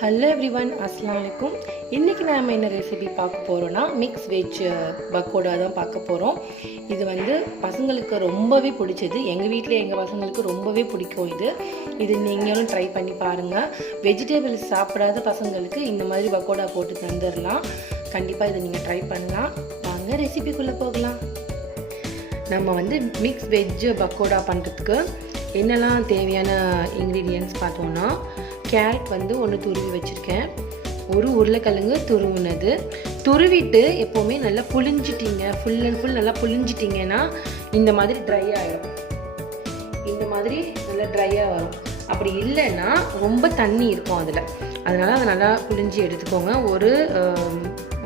Hello everyone, அஸ்ஸலாமு அலைக்கும். இன்றைக்கி நாம் என்ன ரெசிபி பார்க்க போகிறோன்னா மிக்ஸ் வெஜ் பக்கோடா தான் பார்க்க போகிறோம். இது வந்து பசங்களுக்கு ரொம்பவே பிடிச்சது. எங்கள் வீட்டில் எங்கள் பசங்களுக்கு ரொம்பவே பிடிக்கும். இது நீங்களும் ட்ரை பண்ணி பாருங்கள். வெஜிடபிள்ஸ் சாப்பிடாத பசங்களுக்கு இந்த மாதிரி பக்கோடா போட்டு தந்துடலாம். கண்டிப்பாக இதை நீங்கள் ட்ரை பண்ணலாம். வாங்க ரெசிபிக்குள்ளே போகலாம். நம்ம வந்து மிக்ஸ் வெஜ் பக்கோடா பண்ணுறதுக்கு என்னெல்லாம் தேவையான இன்க்ரீடியன்ட்ஸ் பார்த்தோன்னா, கேரட் வந்து ஒன்று துருவி வச்சுருக்கேன், ஒரு உருளைக்கிழங்கு துருவினது. துருவிட்டு எப்போவுமே நல்லா புளிஞ்சிட்டிங்க, ஃபுல் அண்ட் ஃபுல் நல்லா புளிஞ்சிட்டிங்கன்னா இந்த மாதிரி ட்ரை ஆகிடும். இந்த மாதிரி நல்லா ட்ரையாக வரும். அப்படி இல்லைன்னா ரொம்ப தண்ணி இருக்கும் அதில். அதனால் அதை நல்லா புளிஞ்சி எடுத்துக்கோங்க.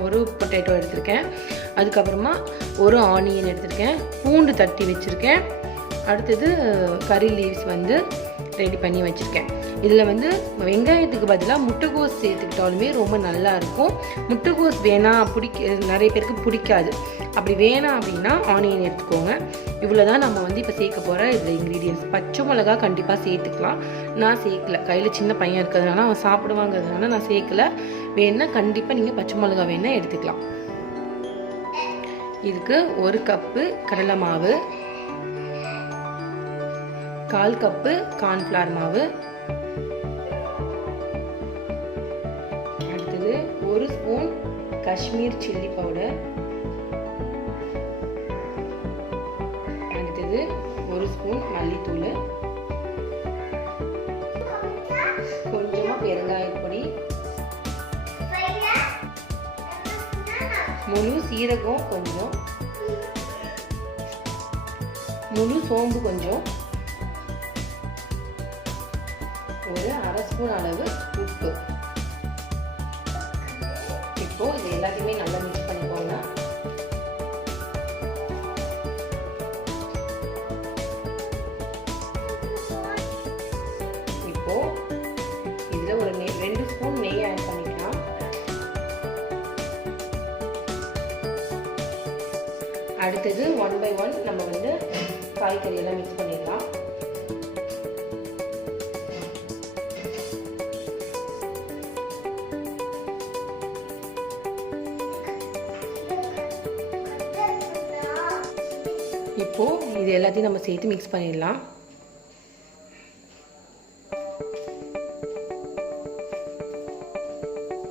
ஒரு பொட்டேட்டோ எடுத்திருக்கேன். அதுக்கப்புறமா ஒரு ஆனியன் எடுத்திருக்கேன். பூண்டு தட்டி வச்சுருக்கேன். அடுத்தது கறி லீவ்ஸ் வந்து ரெடி பண்ணி வச்சுருக்கேன். இதில் வந்து வெங்காயத்துக்கு பதிலாக முட்டைகோஸ் சேர்த்துக்கிட்டாலுமே ரொம்ப நல்லாயிருக்கும். முட்டைகோஸ் வேணாம், நிறைய பேருக்கு பிடிக்காது. அப்படி வேணாம் அப்படின்னா ஆனியன் எடுத்துக்கோங்க. இவ்வளோ தான் நம்ம வந்து இப்போ சேர்க்க போகிற இதில் இன்க்ரீடியன்ட்ஸ். பச்சை மிளகா கண்டிப்பாக சேர்த்துக்கலாம். நான் சேர்க்கல, கையில் சின்ன பையன் இருக்கிறதுனால அவன் சாப்பிடுவாங்கிறதுனால நான் சேர்க்கல. வேணா கண்டிப்பாக நீங்கள் பச்சை மிளகா வேணால் எடுத்துக்கலாம். இதுக்கு 1 கப்பு கடலை மாவு, 1/4 கப்பு கார்ன்ஃப்ளவர் மாவு, அடுத்தது 1 ஸ்பூன் காஷ்மீர் சில்லி பவுடர், அடுத்தது 1 ஸ்பூன் மல்லித்தூள், கொஞ்சமாக பெருங்காயப்பொடி, முழு சீரகம் கொஞ்சம், முழு சோம்பு கொஞ்சம், ஒரு 1/2 ஸ்பூன் அளவு உப்பு. இப்போ இது எல்லாத்தையுமே நல்லா மிக்ஸ் பண்ணிக்கோங்க. இப்போ இதுல ஒரு 2 ஸ்பூன் நெய் ஆட் பண்ணிக்கலாம். அடுத்தது 1 by 1 நம்ம வந்து காய்கறி எல்லாம் மிக்ஸ் பண்ணிடலாம். இப்போ இது எல்லாத்தையும் நம்ம சேர்த்து மிக்ஸ் பண்ணிடலாம்.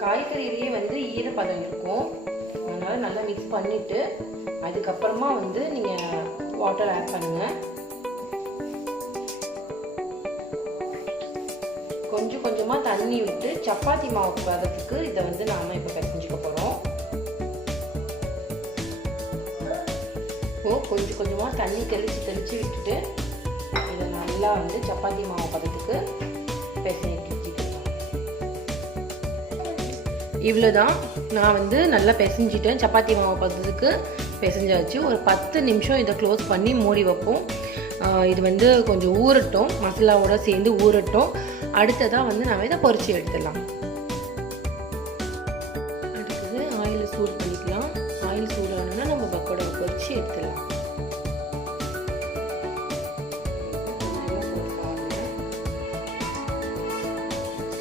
காய்கறியிலேயே வந்து ஈரப்பதம் இருக்கும். அதனால நல்லா மிக்ஸ் பண்ணிட்டு அதுக்கப்புறமா வந்து நீங்க வாட்டர் ஆட் பண்ணுங்க. கொஞ்சம் கொஞ்சமா தண்ணி விட்டு சப்பாத்தி மாவு பதத்துக்கு இதை வந்து நாம இப்ப பிசைஞ்சுக்க போறோம். கொஞ்சம் கொஞ்சமாக தண்ணி தெளித்து விட்டுட்டு இதை நல்லா வந்து சப்பாத்தி மாவு பதத்துக்கு பிசைஞ்சிக்கலாம். இவ்வளோதான். நான் வந்து நல்லா பிசைஞ்சிட்டேன். சப்பாத்தி மாவு பதத்துக்கு பிசைஞ்சாச்சு. ஒரு 10 நிமிஷம் இதை க்ளோஸ் பண்ணி மூடி வைப்போம். இது வந்து கொஞ்சம் ஊறட்டும், மசாலாவோட சேர்ந்து ஊறட்டும். அடுத்ததாக வந்து நம்ம இதை பொரிச்சு எடுத்துடலாம். அடுத்தது ஆயில் சூடு பண்ணிக்கலாம். ஆயில் சூடானா நம்ம பக்கோடாவை பொரிச்சு எடுத்துடலாம்.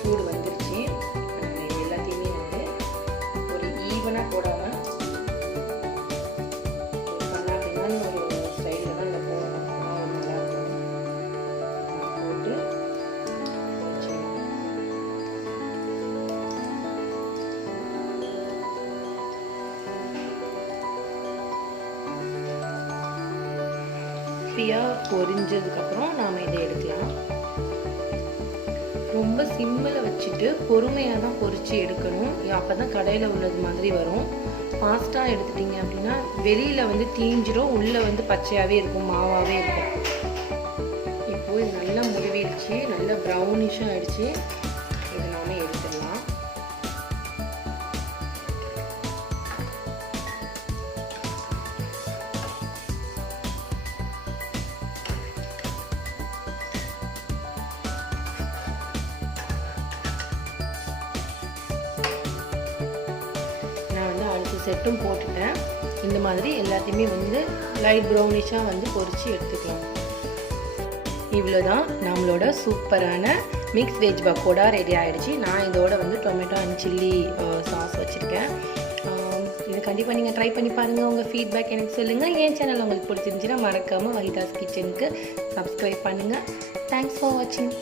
சூடு வந்துருச்சு. எல்லாத்தையுமே வந்து ஒரு ஈவனாக போடாமல் பண்ணாட்டிங்கன்னா ஒரு ஸ்டைலில் தான் இந்த போடணும். போட்டு ஃப்ரீயாக பொரிஞ்சதுக்கப்புறம் நாம் இதை எடுக்கலாம். ரொம்ப சிம்மில் வச்சுட்டு பொறுமையாக தான் பொரிச்சு எடுக்கணும். அப்போ தான் கடையில் உள்ளது மாதிரி வரும். ஃபாஸ்ட்டாக எடுத்துட்டிங்க அப்படின்னா வெளியில் வந்து தீஞ்சிரும், உள்ளே வந்து பச்சையாகவே இருக்கும், மாவாகவே இருக்கும். இப்போது இது நல்லா முருவிடுச்சு, நல்லா ப்ரௌனிஷாக ஆகிடுச்சு. இதை நாம எடுத்துடலாம். செட்டும் போட்டுட்டேன். இந்த மாதிரி எல்லாத்தையுமே வந்து லைட் ப்ரௌனிஷாக வந்து பொரிச்சு எடுத்துக்கலாம். இவ்வளோதான் நம்மளோட சூப்பரான மிக்ஸ் வெஜ் பக்கோடா ரெடி ஆகிடுச்சு. நான் இதோட வந்து டொமேட்டோ அண்ட் சில்லி சாஸ் வச்சுருக்கேன். இது கண்டிப்பாக நீங்கள் ட்ரை பண்ணி பாருங்கள். உங்கள் ஃபீட்பேக் எனக்கு சொல்லுங்கள். என் சேனல் உங்களுக்கு பிடிச்சிருந்துச்சின்னா மறக்காமல் வஹிதாஸ் கிச்சனுக்கு சப்ஸ்கிரைப் பண்ணுங்கள். தேங்க்ஸ் ஃபார் வாட்சிங்.